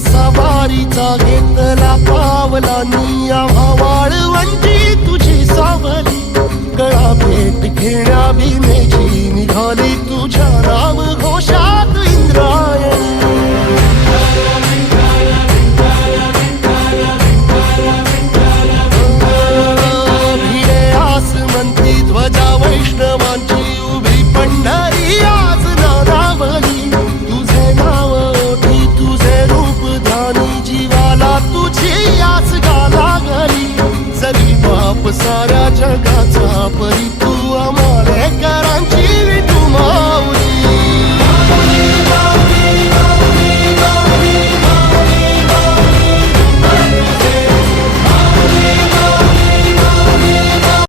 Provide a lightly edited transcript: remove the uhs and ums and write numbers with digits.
सवारीचा घेतला पावलांनी आम्हा वाळवंटी तुझी सावली गळा भेट घेण्या भीमेची निघाली तुझ्या नाम घोषात इंद्रायणी भिडे आसमंती ध्वजा वैष्णवांची उभी पंढरी आज नानावली तुझे नाव ओठी तुझे रूप ध्यानी जीवाला तुझी आस गा लागली जरी बाप साऱ्या जगाचा परी तू